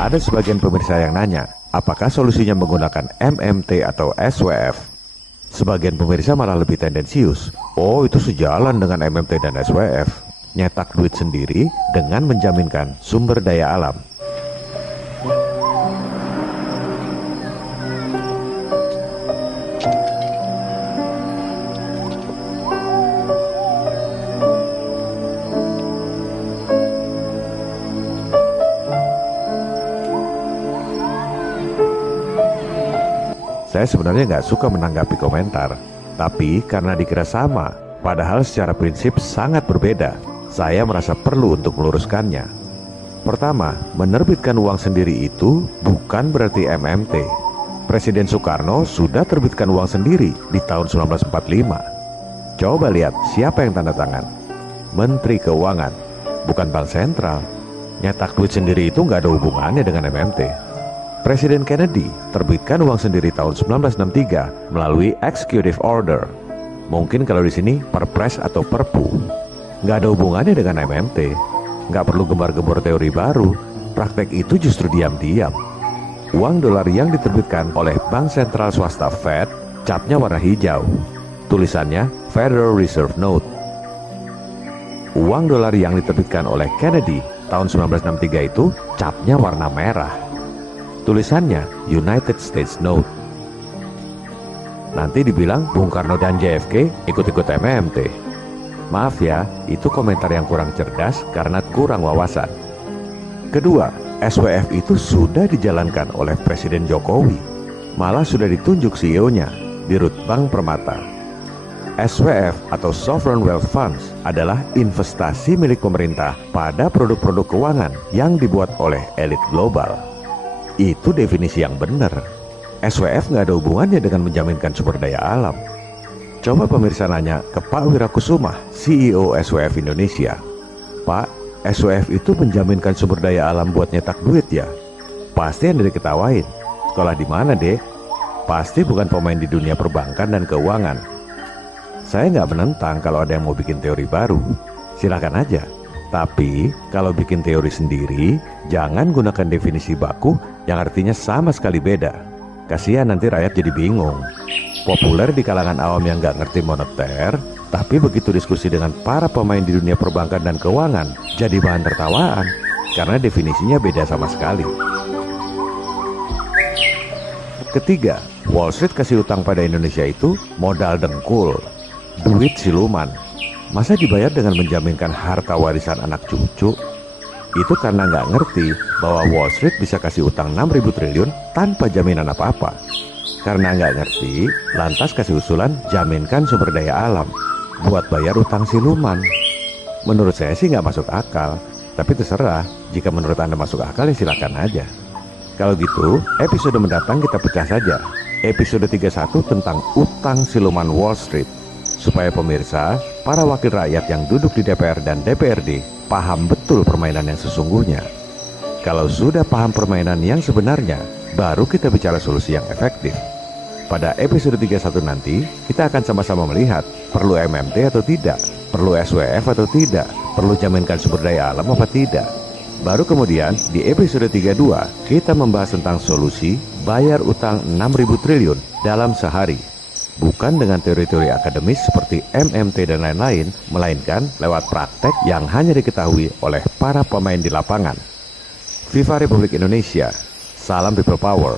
Ada sebagian pemirsa yang nanya, apakah solusinya menggunakan MMT atau SWF? Sebagian pemirsa malah lebih tendensius. Oh, itu sejalan dengan MMT dan SWF. Nyetak duit sendiri dengan menjaminkan sumber daya alam. Saya sebenarnya nggak suka menanggapi komentar, tapi karena dikira sama, padahal secara prinsip sangat berbeda, saya merasa perlu untuk meluruskannya. Pertama, menerbitkan uang sendiri itu bukan berarti MMT. Presiden Soekarno sudah terbitkan uang sendiri di tahun 1945. Coba lihat siapa yang tanda tangan. Menteri Keuangan, bukan Bank Sentral. Nyetak duit sendiri itu nggak ada hubungannya dengan MMT. Presiden Kennedy terbitkan uang sendiri tahun 1963 melalui Executive Order. Mungkin kalau di sini Perpres atau Perpu. Nggak ada hubungannya dengan MMT. Nggak perlu gembar-gembor teori baru. Praktek itu justru diam-diam. Uang dolar yang diterbitkan oleh Bank Sentral Swasta Fed, capnya warna hijau. Tulisannya Federal Reserve Note. Uang dolar yang diterbitkan oleh Kennedy tahun 1963 itu capnya warna merah. Tulisannya United States Note. Nanti dibilang Bung Karno dan JFK ikut-ikut MMT. Maaf ya, itu komentar yang kurang cerdas karena kurang wawasan. Kedua, SWF itu sudah dijalankan oleh Presiden Jokowi. Malah sudah ditunjuk CEO-nya, Dirut Bank Permata. SWF atau Sovereign Wealth Funds adalah investasi milik pemerintah pada produk-produk keuangan yang dibuat oleh elit global. Itu definisi yang benar. SWF nggak ada hubungannya dengan menjaminkan sumber daya alam. Coba pemirsa nanya ke Pak Wirakusuma, CEO SWF Indonesia. Pak, SWF itu menjaminkan sumber daya alam buat nyetak duit ya? Pasti Anda diketawain. Sekolah di mana, Dek? Pasti bukan pemain di dunia perbankan dan keuangan. Saya nggak menentang kalau ada yang mau bikin teori baru. Silakan aja. Tapi, kalau bikin teori sendiri, jangan gunakan definisi baku yang artinya sama sekali beda. Kasihan nanti rakyat jadi bingung. Populer di kalangan awam yang nggak ngerti moneter, tapi begitu diskusi dengan para pemain di dunia perbankan dan keuangan, jadi bahan tertawaan, karena definisinya beda sama sekali. Ketiga, Wall Street kasih utang pada Indonesia itu modal dengkul, duit siluman. Masa dibayar dengan menjaminkan harta warisan anak cucu? Itu karena nggak ngerti bahwa Wall Street bisa kasih utang 6.000 triliun tanpa jaminan apa-apa. Karena nggak ngerti, lantas kasih usulan jaminkan sumber daya alam buat bayar utang siluman. Menurut saya sih nggak masuk akal, tapi terserah. Jika menurut Anda masuk akal ya silakan aja. Kalau gitu, episode mendatang kita pecah saja. Episode 31 tentang utang siluman Wall Street. Supaya pemirsa, para wakil rakyat yang duduk di DPR dan DPRD paham betul permainan yang sesungguhnya. Kalau sudah paham permainan yang sebenarnya, baru kita bicara solusi yang efektif. Pada episode 31 nanti, kita akan sama-sama melihat perlu MMT atau tidak, perlu SWF atau tidak, perlu jaminkan sumber daya alam apa tidak. Baru kemudian di episode 32, kita membahas tentang solusi bayar utang 6.000 triliun dalam sehari. Bukan dengan teori-teori akademis seperti MMT dan lain-lain, melainkan lewat praktek yang hanya diketahui oleh para pemain di lapangan. Viva Republik Indonesia, salam people power.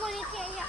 mau nih ya.